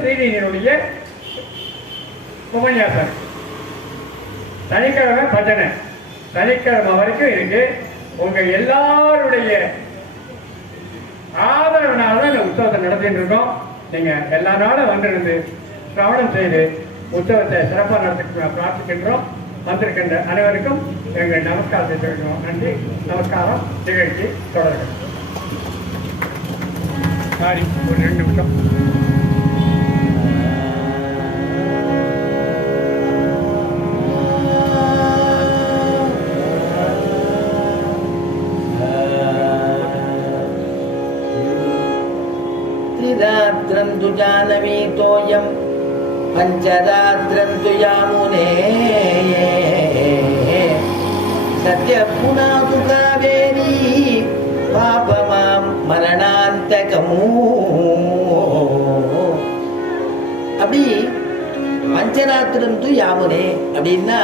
ஸ்ரீதீனியனுடைய உபன்யாசம். சனிக்கிழமை பஜனை. சனிக்கிழமை வரைக்கும் இருக்கு. உங்க எல்லாருடைய ஆதரவுனால தான் இந்த உற்சவத்தை நடத்திட்டு இருக்கோம். நீங்க எல்லா நாளும் வந்திருந்து சிரவணம் செய்து உற்சவத்தை சிறப்பாக நடத்த பிரார்த்திக்கின்றோம். வந்திருக்கின்ற அனைவருக்கும் எங்கள் நமஸ்காரத்தை சொல்கிறோம் நன்றி. நமஸ்காரம். நிகழ்ச்சி தொடரும் சாரி ஒரு ரெண்டு நிமிஷம். त्रिरात्रं तु जानवीतोऽयं पञ्चरात्रं तु यामुने सद्यः पुनातु कावेरी पापमां மரணாந்தகமூ அப்படி பஞ்சராத்திரம் து யாமுனே அப்படின்னா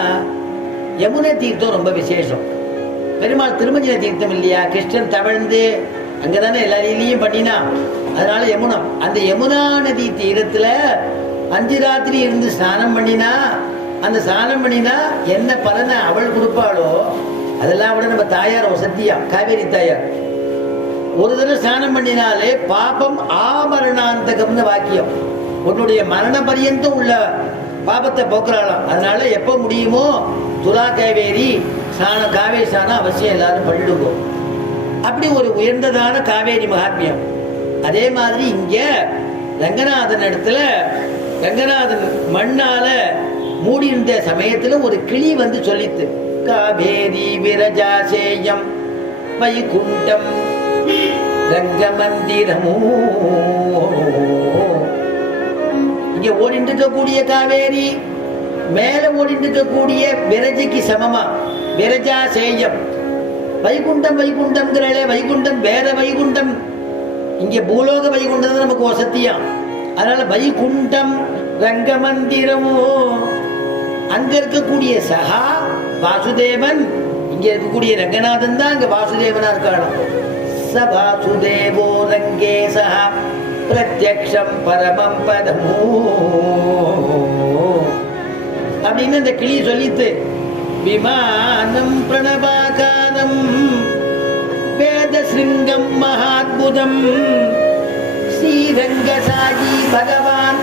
யமுனை தீர்த்தம் ரொம்ப விசேஷம் பெருமாள் திருமஞ்சன தீர்த்தம் இல்லையா கிருஷ்ணன் தவழ்ந்து அங்கதானே எல்லா லீலையும் பண்ணினா? அதனால யமுனம் அந்த யமுனா நதி தீரத்தில் அஞ்சு ராத்திரி இருந்து ஸ்நானம் பண்ணினா அந்த ஸ்நானம் பண்ணினா என்ன பலனை அவள் கொடுப்பாளோ அதெல்லாம் விட நம்ம தாயார் வசத்தியா காவேரி தாயார். ஒரு தடவை ஸ்நானம் பண்ணினாலே பாபம் ஆமரணாந்தகம்னு வாக்கியம். உன்னுடைய மரண பரியந்தம் உள்ள பாபத்தை போக்குறாளாம். அதனால எப்போ முடியுமோ துலா காவேரி ஸ்நானம் காவேரி ஸ்நானம் அவசியம் எல்லாரும் பண்ணிடுவோம் அப்படி ஒரு உயர்ந்ததான காவேரி மகாத்மியம். அதே மாதிரி இங்க ரங்கநாதன் இடத்துல ரங்கநாதன் மண்ணால மூடி இருந்த சமயத்துல ஒரு கிளி வந்து சொல்லித்து காவேரி விரஜாசேயம் வைகுண்டம் ரங்கமந்திரமோ இங்க ஓடிட்டு இருக்கக்கூடிய காவேரி மேல ஓடிட்டு இருக்கக்கூடிய விரஜைக்கு சமமா? விரஜா சேயம் வைகுண்டம் வைகுண்டம்ங்கிறாளே வைகுண்டம் வேற வைகுண்டம். இங்கே பூலோக வைகுண்டம் தான் நமக்கு வசத்தியா அதனால வைகுண்டம் ரங்கமந்திரமோ. அங்க இருக்கக்கூடிய சகா வாசுதேவன் இங்க இருக்கக்கூடிய ரங்கநாதன் தான் அங்க வாசுதேவனா இருக்காளாம் ச வாசுதேவோ ரங்கே சஹா பிரத்யக்ஷம் பரமம் பதமோ. அப்படின்னு அந்த கிளி சொல்லித்து விமானம் பிரணபாகாரம் வேதசிருங்கம் மகாத்புதம் ஸ்ரீரங்கசாயி பகவான்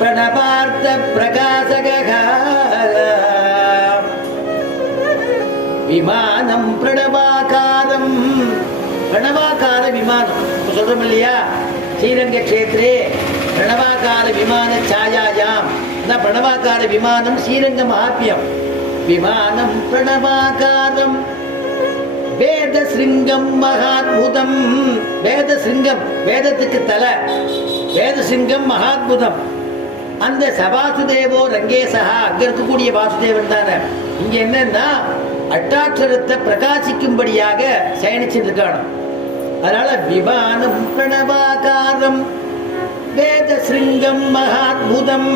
பிரணபார்த்த பிரகாசக விமானம் பிரணவாகாரம் பிரணவாகார விமானம் இப்ப சொல்றோம் இல்லையா? ஸ்ரீரங்க கஷேத்திரே பிரணவாகார விமான சாயாயாம். பிரணவாகார விமானம் ஸ்ரீரங்க மகாத்மியம் விமானம் பிரணவாகாரம். வேத சிங்கம் மகாத்புதம் வேத சிங்கம் வேதத்துக்கு தலை. வேத சிங்கம் மகாத்புதம் அந்த சபாசுதேவோ ரங்கேசகா அங்க இருக்கக்கூடிய வாசுதேவன் தானே. இங்க என்னன்னா அட்டாட்சரத்தை பிரகாசிக்கும்படியாக சயனிச்சுட்டு இருக்கானோ. அதனால விமானம் பிரணவாகாரம். வேத சிங்கம் மகாத்புதம்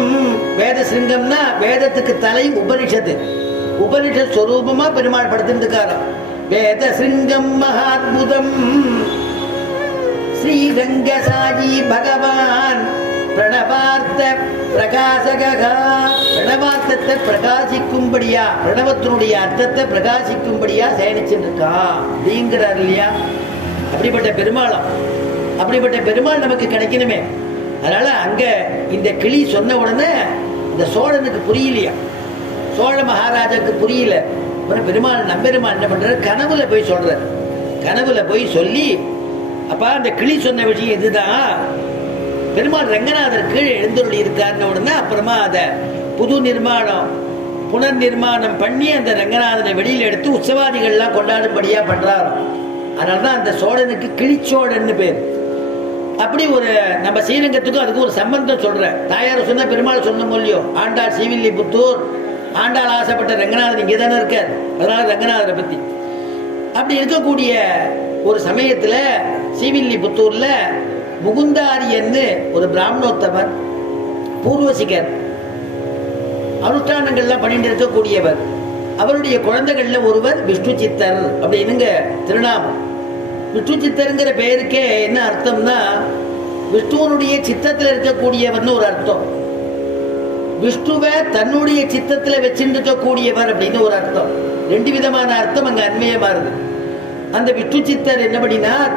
வேத சிங்கம்னா வேதத்துக்கு தலை உபனிஷத்து. உபனிஷத் ஸ்வரூபமா பெருமாள் படுத்துட்டு இருக்காராம் வேத சிங்கம் மகாத்புதம் ஸ்ரீரங்கசாயி பகவான் பிரணவார்த்த பிரகாசகா பிரணவார்த்தத்தை பிரகாசிக்கும்படியா பிரணவத்தினுடைய அர்த்தத்தை பிரகாசிக்கும்படியா சயனிச்சுட்டு இருக்கான் அப்படிங்கிறார் இல்லையா அப்படிப்பட்ட பெருமாளம் அப்படிப்பட்ட பெருமாள் நமக்கு கிடைக்கணுமே அதனால அங்க இந்த கிளி சொன்ன உடனே இந்த சோழனுக்கு புரியலையா சோழ மகாராஜாக்கு புரியல. அப்புறம் பெருமாள் நம்பெருமாள் என்ன பண்றாரு? கனவுல போய் சொல்றாரு. கனவுல போய் சொல்லி அப்பா அந்த கிளி சொன்ன விஷயம் இதுதான். பெருமாள் ரங்கநாதர் கீழே எழுந்தருளி இருக்காருன்னு உடனே அப்புறமா அதை புது நிர்மாணம் புனர் நிர்மாணம் பண்ணி அந்த ரங்கநாதனை வெளியில் எடுத்து உற்சவாதிகள்லாம் கொண்டாடும்படியாக பண்ணுறாரு அதனால தான் அந்த சோழனுக்கு கிளிச்சோழன்னு பேர். அப்படி ஒரு நம்ம ஸ்ரீரங்கத்துக்கும் அதுக்கு ஒரு சம்பந்தம் சொல்கிறேன் தாயார் சொன்னால் பெருமாள் சொன்ன மொழியோ ஆண்டாள் சீவில்லி புத்தூர் ஆண்டால் ஆசைப்பட்ட ரங்கநாதன் இங்கே தானே இருக்கார். அதனால ரங்கநாதரை பத்தி. அப்படி இருக்கக்கூடிய ஒரு சமயத்துல சீவில்லி புத்தூர்ல முகுந்தாரியன்னு ஒரு பிராமணோத்தவர் பூர்வசிகர் அனுஷ்டானங்கள்லாம் பண்ணிட்டு இருக்கக்கூடியவர். அவருடைய குழந்தைகள்ல ஒருவர் விஷ்ணு சித்தர் அப்படின்னுங்க திருநாமம். விஷ்ணு சித்தருங்கிற பெயருக்கே என்ன அர்த்தம்னா விஷ்ணுவனுடைய சித்தத்தில் இருக்கக்கூடியவர்னு ஒரு அர்த்தம். விஷ்ணுவை தன்னுடைய சித்தத்துல வச்சிருக்க கூடியவர் அப்படின்னு ஒரு அர்த்தம். ரெண்டு விதமான அர்த்தம் அங்க அண்மையமா இருக்கு அந்த விஷ்ணு சித்தர் என்ன பண்ணினார்?